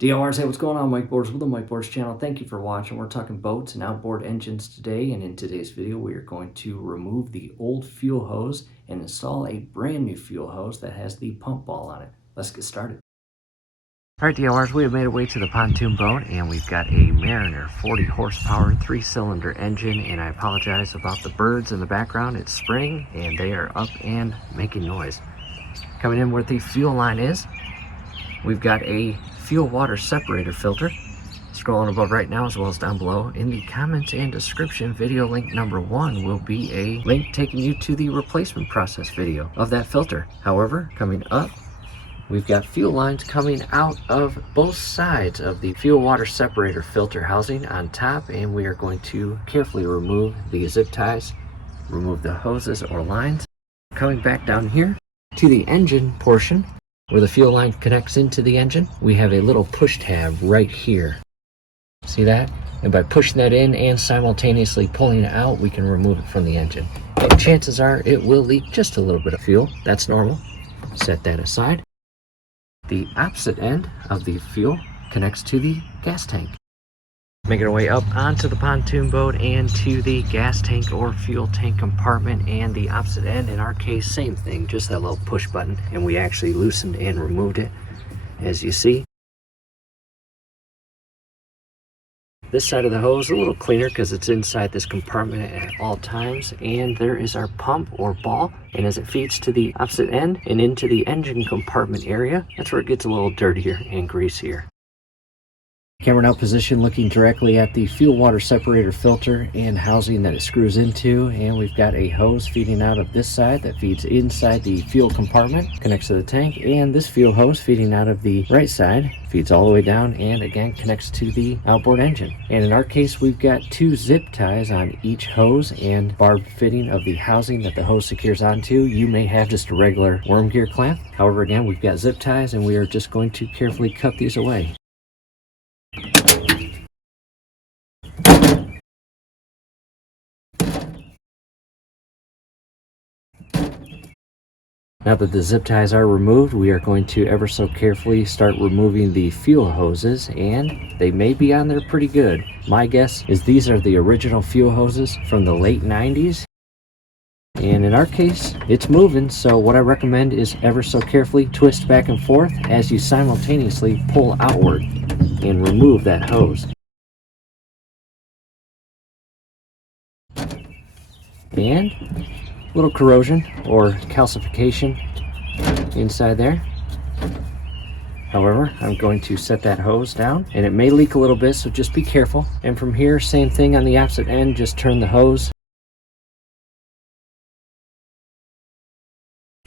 DLRs, hey, what's going on, Mike Boards with the Mike Boards channel? Thank you for watching. We're talking boats and outboard engines today, and in today's video we are going to remove the old fuel hose and install a brand new fuel hose that has the pump ball on it. Let's get started. Alright DLRs, we have made our way to the pontoon boat, and we've got a Mariner 40 horsepower 3-cylinder engine, and I apologize about the birds in the background. It's spring and they are up and making noise. Coming in where the fuel line is, we've got a fuel water separator filter. Scrolling above right now as well as down below in the comments and description, video link number 1 will be a link taking you to the replacement process video of that filter. However, coming up, we've got fuel lines coming out of both sides of the fuel water separator filter housing on top, and we are going to carefully remove the zip ties, remove the hoses or lines. Coming back down here to the engine portion, where the fuel line connects into the engine, we have a little push tab right here. See that? And by pushing that in and simultaneously pulling it out, we can remove it from the engine. And chances are it will leak just a little bit of fuel. That's normal. Set that aside. The opposite end of the fuel connects to the gas tank. Making our way up onto the pontoon boat and to the gas tank or fuel tank compartment, and the opposite end, in our case, same thing, just that little push button, and we actually loosened and removed it, as you see. This side of the hose a little cleaner because it's inside this compartment at all times, and there is our pump or ball, and as it feeds to the opposite end and into the engine compartment area, that's where it gets a little dirtier and greasier. Camera now positioned looking directly at the fuel water separator filter and housing that it screws into, and we've got a hose feeding out of this side that feeds inside the fuel compartment, connects to the tank, and this fuel hose feeding out of the right side feeds all the way down and again connects to the outboard engine. And in our case, we've got 2 zip ties on each hose and barbed fitting of the housing that the hose secures onto. You may have just a regular worm gear clamp. However, again, we've got zip ties, and we are just going to carefully cut these away. Now that the zip ties are removed, we are going to ever so carefully start removing the fuel hoses, and they may be on there pretty good. My guess is these are the original fuel hoses from the late 90s. And in our case, it's moving, so what I recommend is ever so carefully twist back and forth as you simultaneously pull outward and remove that hose. And a little corrosion or calcification inside there. However, I'm going to set that hose down, and it may leak a little bit, so just be careful. And from here, same thing on the opposite end, just turn the hose.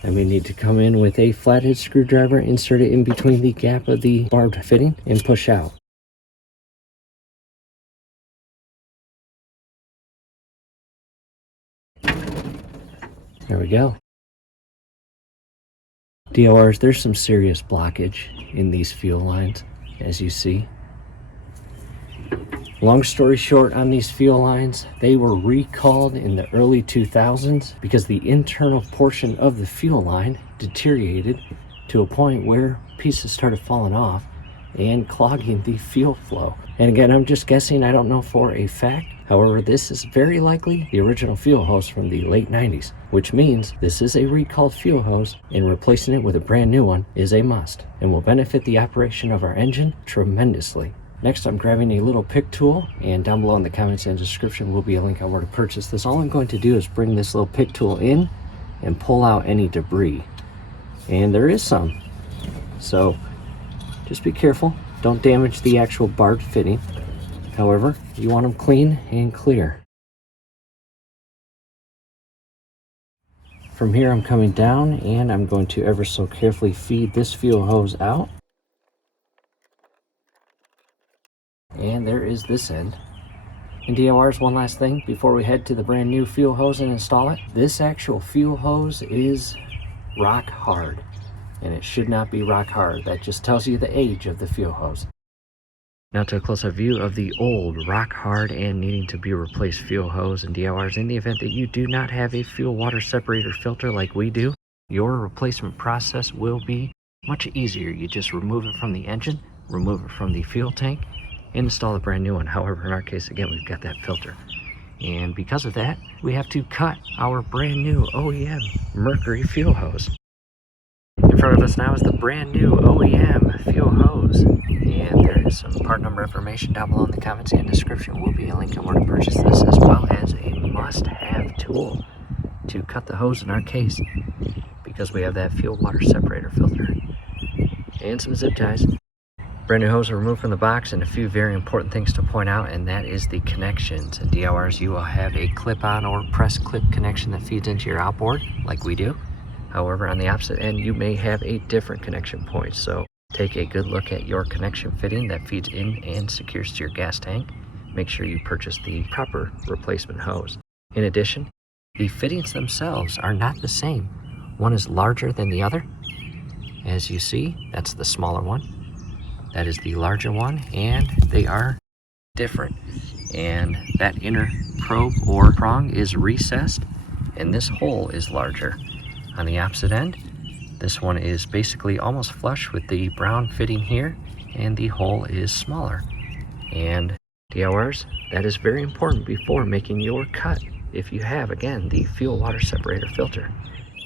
I may need to come in with a flathead screwdriver, insert it in between the gap of the barbed fitting, and push out. There we go. DLRs, there's some serious blockage in these fuel lines, as you see. Long story short, on these fuel lines, they were recalled in the early 2000s because the internal portion of the fuel line deteriorated to a point where pieces started falling off and clogging the fuel flow. And again, I'm just guessing, I don't know for a fact. However, this is very likely the original fuel hose from the late 90s, which means this is a recalled fuel hose, and replacing it with a brand new one is a must and will benefit the operation of our engine tremendously. Next, I'm grabbing a little pick tool, and down below in the comments and description will be a link on where to purchase this. All I'm going to do is bring this little pick tool in and pull out any debris. And there is some. So just be careful. Don't damage the actual barbed fitting. However, you want them clean and clear. From here, I'm coming down, and I'm going to ever so carefully feed this fuel hose out. And there is this end. And DLRs, one last thing before we head to the brand new fuel hose and install it. This actual fuel hose is rock hard, and it should not be rock hard. That just tells you the age of the fuel hose. Now to a close-up view of the old, rock-hard, and needing to be replaced fuel hose and DLRs. In the event that you do not have a fuel water separator filter like we do, your replacement process will be much easier. You just remove it from the engine, remove it from the fuel tank, and install a brand new one. However, in our case, again, we've got that filter. And because of that, we have to cut our brand new OEM Mercury fuel hose. In front of us now is the brand new OEM fuel hose. And there is some part number information down below in the comments and description. Will be a link on where to purchase this, as well as a must-have tool to cut the hose in our case, because we have that fuel water separator filter. And some zip ties. Brand new hose are removed from the box, and a few very important things to point out, and that is the connections. In DIYers, you will have a clip-on or press clip connection that feeds into your outboard, like we do. However, on the opposite end, you may have a different connection point. So take a good look at your connection fitting that feeds in and secures to your gas tank. Make sure you purchase the proper replacement hose. In addition, the fittings themselves are not the same. One is larger than the other. As you see, that's the smaller one. That is the larger one, and they are different. And that inner probe or prong is recessed, and this hole is larger. On the opposite end, this one is basically almost flush with the brown fitting here, and the hole is smaller. And DIYers, that is very important before making your cut if you have, again, the fuel water separator filter.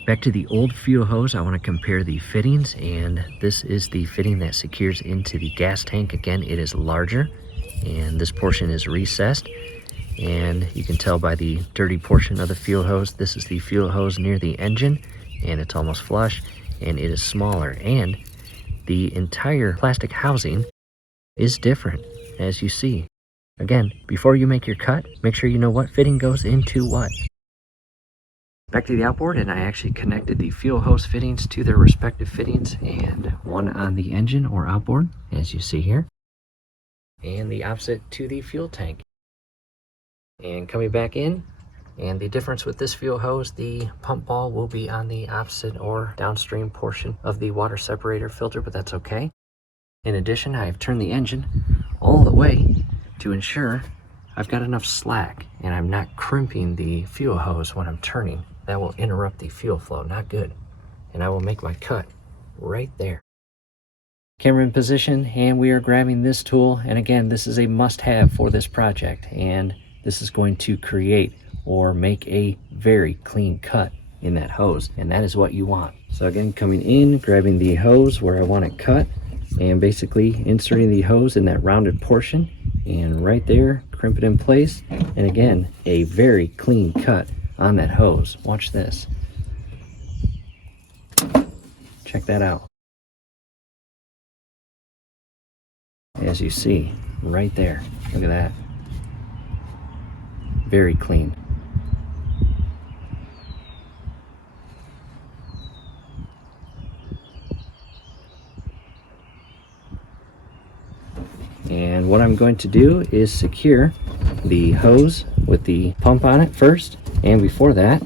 Back to the old fuel hose, I want to compare the fittings, and this is the fitting that secures into the gas tank. Again, it is larger, and this portion is recessed, and you can tell by the dirty portion of the fuel hose, this is the fuel hose near the engine, and it's almost flush, and it is smaller, and the entire plastic housing is different, as you see. Again, before you make your cut, make sure you know what fitting goes into what. Back to the outboard, and I actually connected the fuel hose fittings to their respective fittings, and one on the engine or outboard, as you see here, and the opposite to the fuel tank. And coming back in, and the difference with this fuel hose, the pump ball will be on the opposite or downstream portion of the water separator filter, but that's okay. In addition, I've turned the engine all the way to ensure I've got enough slack, and I'm not crimping the fuel hose when I'm turning. That will interrupt the fuel flow, not good. And I will make my cut right there. Camera in position, and we are grabbing this tool. And again, this is a must-have for this project, and this is going to create or make a very clean cut in that hose, and that is what you want. So again, coming in, grabbing the hose where I want it cut, and basically inserting the hose in that rounded portion, and right there, crimp it in place. And again, a very clean cut on that hose. Watch this. Check that out. As you see, right there. Look at that. Very clean. And what I'm going to do is secure the hose with the pump on it first. And before that,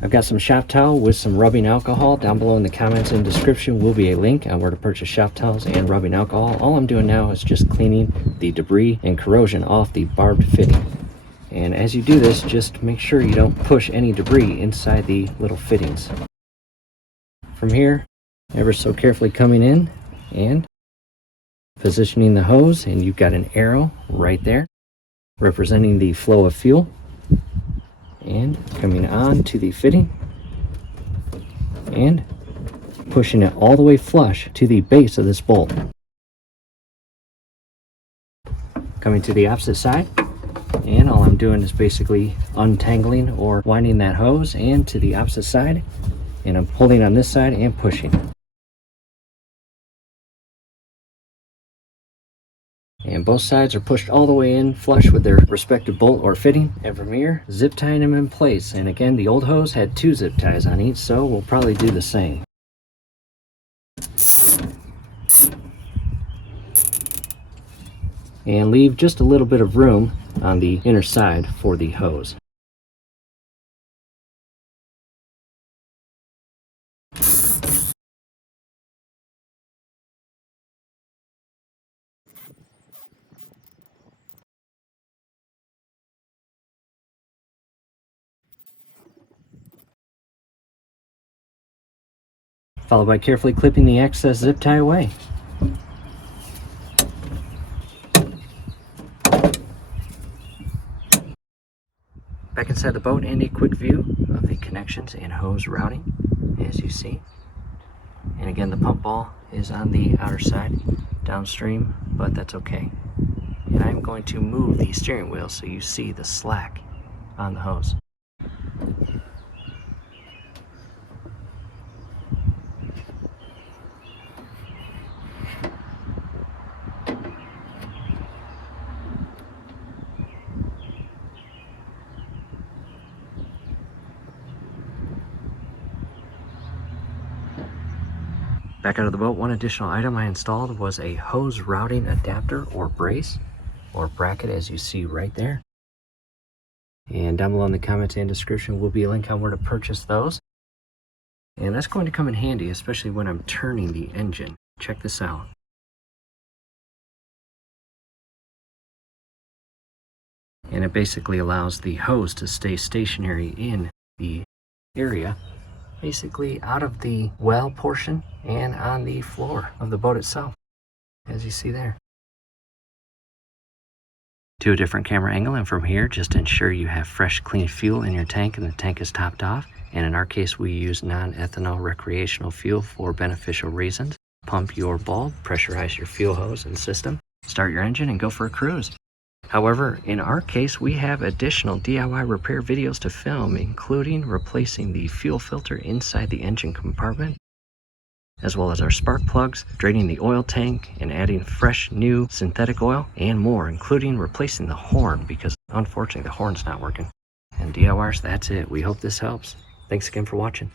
I've got some shop towel with some rubbing alcohol. Down below in the comments and description will be a link on where to purchase shop towels and rubbing alcohol. All I'm doing now is just cleaning the debris and corrosion off the barbed fitting. And as you do this, just make sure you don't push any debris inside the little fittings. From here, ever so carefully coming in and positioning the hose, and you've got an arrow right there representing the flow of fuel, and coming on to the fitting and pushing it all the way flush to the base of this bolt. Coming to the opposite side, and all I'm doing is basically untangling or winding that hose, and to the opposite side, and I'm pulling on this side and pushing. And both sides are pushed all the way in flush with their respective bolt or fitting, and from here, zip tying them in place. And again, the old hose had 2 zip ties on each, so we'll probably do the same. And leave just a little bit of room on the inner side for the hose. Followed by carefully clipping the excess zip tie away. Back inside the boat, and a quick view of the connections and hose routing, as you see. And again, the pump ball is on the outer side, downstream, but that's okay. And I'm going to move the steering wheel so you see the slack on the hose. Back out of the boat, one additional item I installed was a hose routing adapter or brace or bracket, as you see right there. And down below in the comments and description will be a link on where to purchase those. And that's going to come in handy, especially when I'm turning the engine. Check this out. And it basically allows the hose to stay stationary in the area, basically out of the well portion and on the floor of the boat itself, as you see there. To a different camera angle, and from here, just ensure you have fresh, clean fuel in your tank and the tank is topped off. And in our case, we use non-ethanol recreational fuel for beneficial reasons. Pump your bulb, pressurize your fuel hose and system, start your engine, and go for a cruise. However, in our case, we have additional DIY repair videos to film, including replacing the fuel filter inside the engine compartment, as well as our spark plugs, draining the oil tank, and adding fresh new synthetic oil, and more, including replacing the horn, because unfortunately the horn's not working. And DIYers, that's it. We hope this helps. Thanks again for watching.